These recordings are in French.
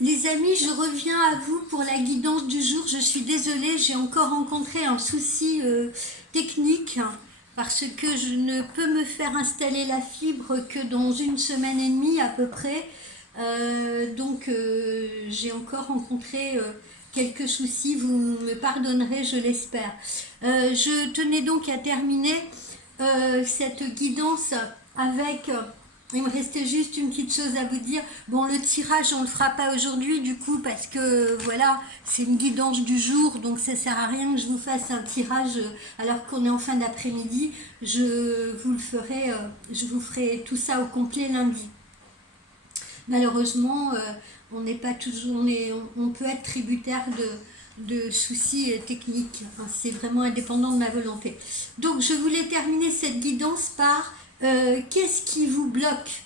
Les amis, je reviens à vous pour la guidance du jour. Je suis désolée, j'ai encore rencontré un souci technique parce que je ne peux me faire installer la fibre que dans une semaine et demie à peu près. Donc j'ai encore rencontré quelques soucis, vous me pardonnerez, je l'espère. Je tenais donc à terminer cette guidance avec... il me restait juste une petite chose à vous dire. Bon, le tirage, on ne le fera pas aujourd'hui, du coup, parce que voilà, c'est une guidance du jour, donc ça sert à rien que je vous fasse un tirage alors qu'on est en fin d'après-midi. Je vous ferai tout ça au complet lundi. Malheureusement, on n'est pas toujours, on peut être tributaire de soucis techniques. Hein, c'est vraiment indépendant de ma volonté. Donc, je voulais terminer cette guidance par qu'est-ce qui vous bloque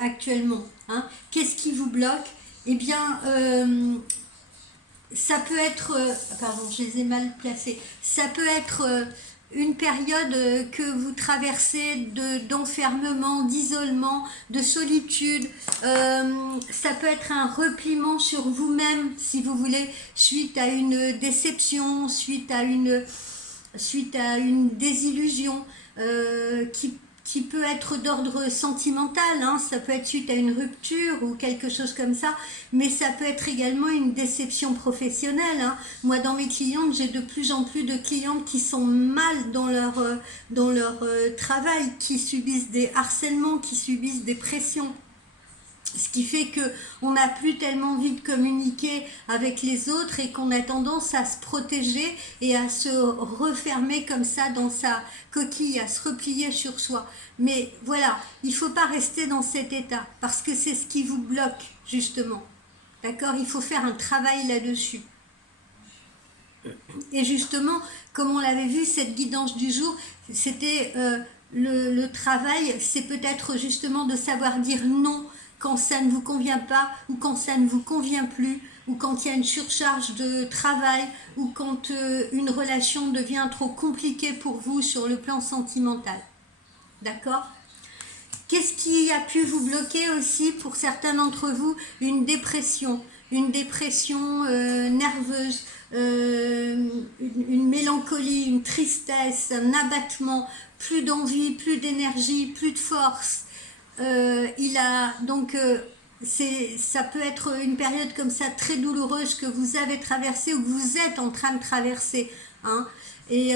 actuellement, hein? Qu'est-ce qui vous bloque? Eh bien, ça peut être, pardon, je les ai mal placés, ça peut être une période que vous traversez d'enfermement, d'isolement, de solitude. Ça peut être un repliement sur vous-même, si vous voulez, suite à une déception, suite à une désillusion qui peut être d'ordre sentimental, hein, ça peut être suite à une rupture ou quelque chose comme ça, mais ça peut être également une déception professionnelle. Hein. Moi, dans mes clientes, j'ai de plus en plus de clientes qui sont mal dans leur travail, qui subissent des harcèlements, qui subissent des pressions. Ce qui fait qu'on n'a plus tellement envie de communiquer avec les autres et qu'on a tendance à se protéger et à se refermer comme ça dans sa coquille, à se replier sur soi. Mais voilà, il ne faut pas rester dans cet état parce que c'est ce qui vous bloque justement. D'accord? Il faut faire un travail là-dessus. Et justement, comme on l'avait vu, cette guidance du jour, c'était le travail, c'est peut-être justement de savoir dire non quand ça ne vous convient pas ou quand ça ne vous convient plus ou quand il y a une surcharge de travail ou quand une relation devient trop compliquée pour vous sur le plan sentimental. D'accord? Qu'est-ce qui a pu vous bloquer aussi pour certains d'entre vous? Une dépression nerveuse, une mélancolie, une tristesse, un abattement, plus d'envie, plus d'énergie, plus de force. Il a donc ça peut être une période comme ça très douloureuse que vous avez traversée ou que vous êtes en train de traverser. Hein. Et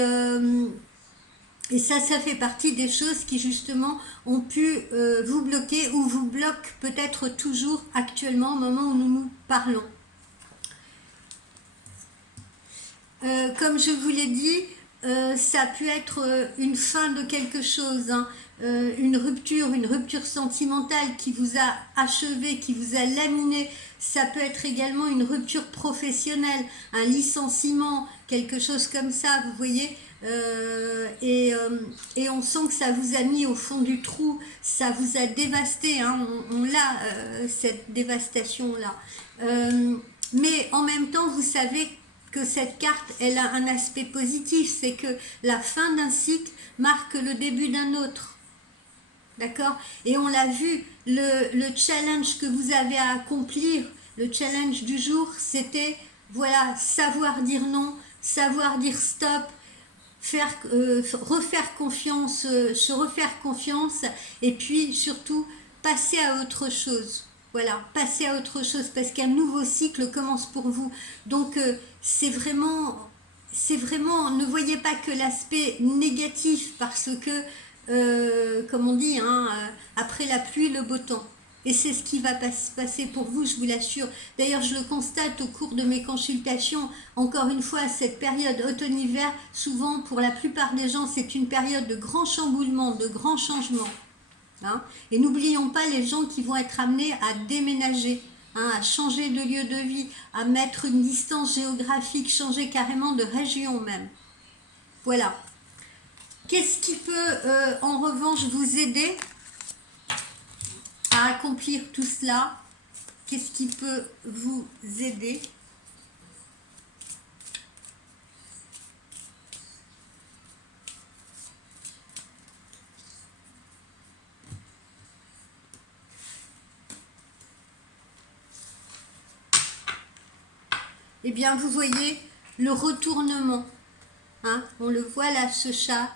et ça fait partie des choses qui justement ont pu vous bloquer ou vous bloquent peut-être toujours actuellement au moment où nous nous parlons. Comme je vous l'ai dit, ça a pu être une fin de quelque chose, hein, une rupture sentimentale qui vous a achevé, qui vous a laminé. Ça peut être également une rupture professionnelle, un licenciement, quelque chose comme ça, vous voyez. Et on sent que ça vous a mis au fond du trou, ça vous a dévasté, hein, on l'a, cette dévastation-là. Mais en même temps, vous savez que cette carte, elle a un aspect positif, c'est que la fin d'un cycle marque le début d'un autre. D'accord? Et on l'a vu, le challenge que vous avez à accomplir, le challenge du jour, c'était, voilà, savoir dire non, savoir dire stop, refaire confiance, se refaire confiance, et puis surtout passer à autre chose. Voilà, passer à autre chose parce qu'un nouveau cycle commence pour vous. Donc c'est vraiment, ne voyez pas que l'aspect négatif parce que, comme on dit, hein, après la pluie, le beau temps. Et c'est ce qui va se passer pour vous, je vous l'assure. D'ailleurs, je le constate au cours de mes consultations. Encore une fois, cette période automne-hiver, souvent, pour la plupart des gens, c'est une période de grands chamboulements, de grands changements. Hein. Et n'oublions pas les gens qui vont être amenés à déménager, hein, à changer de lieu de vie, à mettre une distance géographique, changer carrément de région même. Voilà. Qu'est-ce qui peut, en revanche, vous aider à accomplir tout cela? Qu'est-ce qui peut vous aider? eh bien vous voyez le retournement. Hein, on le voit là, ce chat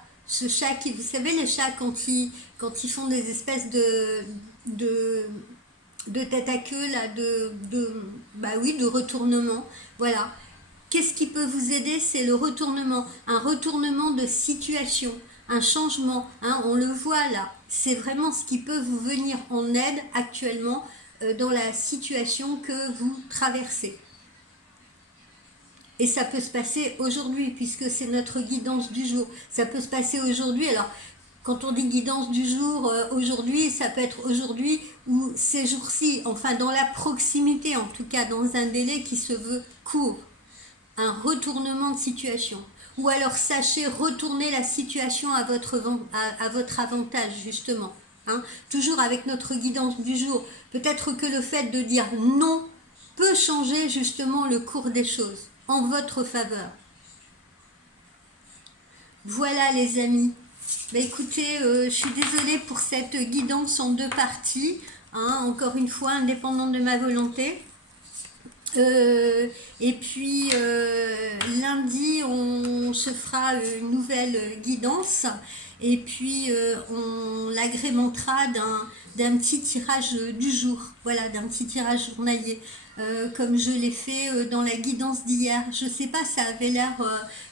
qui, vous savez, les chats quand ils font des espèces de, de tête à queue, là, bah oui, de retournement. Voilà. Qu'est-ce qui peut vous aider? C'est le retournement, un retournement de situation, un changement. Hein, on le voit là. C'est vraiment ce qui peut vous venir en aide actuellement dans la situation que vous traversez. Et ça peut se passer aujourd'hui, puisque c'est notre guidance du jour. Ça peut se passer aujourd'hui. Alors, quand on dit guidance du jour, aujourd'hui, ça peut être aujourd'hui ou ces jours-ci. Enfin, dans la proximité, en tout cas, dans un délai qui se veut court. Un retournement de situation. Ou alors, sachez retourner la situation à votre avantage, justement. Hein, toujours avec notre guidance du jour. Peut-être que le fait de dire non peut changer justement le cours des choses en votre faveur. Voilà les amis. Bah, écoutez, je suis désolée pour cette guidance en deux parties. Hein, encore une fois, indépendante de ma volonté. Et puis lundi on se fera une nouvelle guidance et puis on l'agrémentera d'un petit tirage du jour, voilà, d'un petit tirage journalier comme je l'ai fait dans la guidance d'hier. Je sais pas, ça avait l'air,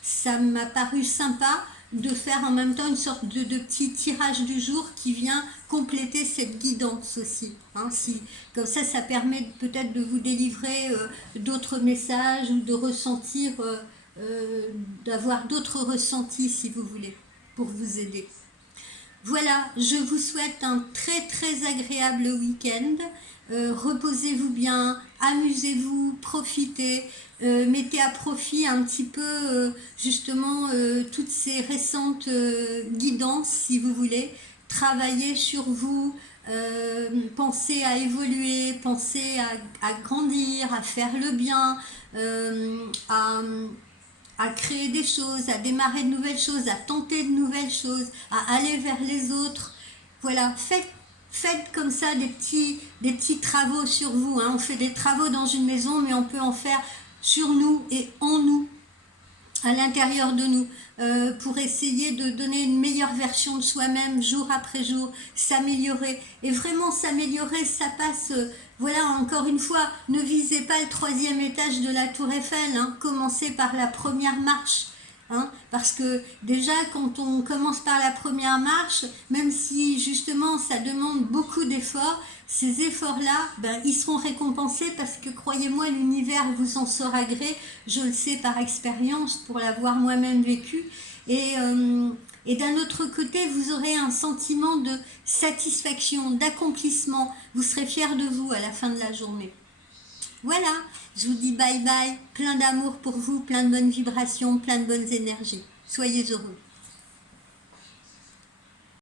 ça m'a paru sympa de faire en même temps une sorte de petit tirage du jour qui vient compléter cette guidance aussi. Hein, comme ça permet peut-être de vous délivrer d'autres messages ou de ressentir, d'avoir d'autres ressentis si vous voulez, pour vous aider. Voilà, je vous souhaite un très très agréable week-end. Reposez-vous bien, amusez-vous, profitez, mettez à profit un petit peu justement toutes ces récentes guidances si vous voulez. Travaillez sur vous, pensez à évoluer, pensez à grandir, à faire le bien, à créer des choses, à démarrer de nouvelles choses, à tenter de nouvelles choses, à aller vers les autres. Voilà, faites comme ça des petits travaux sur vous. Hein. On fait des travaux dans une maison, mais on peut en faire sur nous et en nous, à l'intérieur de nous, pour essayer de donner une meilleure version de soi-même jour après jour, s'améliorer. Et vraiment s'améliorer, ça passe, voilà, encore une fois, ne visez pas le 3e étage de la Tour Eiffel, hein, commencez par la première marche. Hein, parce que déjà quand on commence par la première marche, même si justement ça demande beaucoup d'efforts, ces efforts-là, ben, ils seront récompensés parce que croyez-moi, l'univers vous en saura gré, je le sais par expérience pour l'avoir moi-même vécu. Et d'un autre côté, vous aurez un sentiment de satisfaction, d'accomplissement, vous serez fiers de vous à la fin de la journée. Voilà, je vous dis bye bye, plein d'amour pour vous, plein de bonnes vibrations, plein de bonnes énergies. Soyez heureux.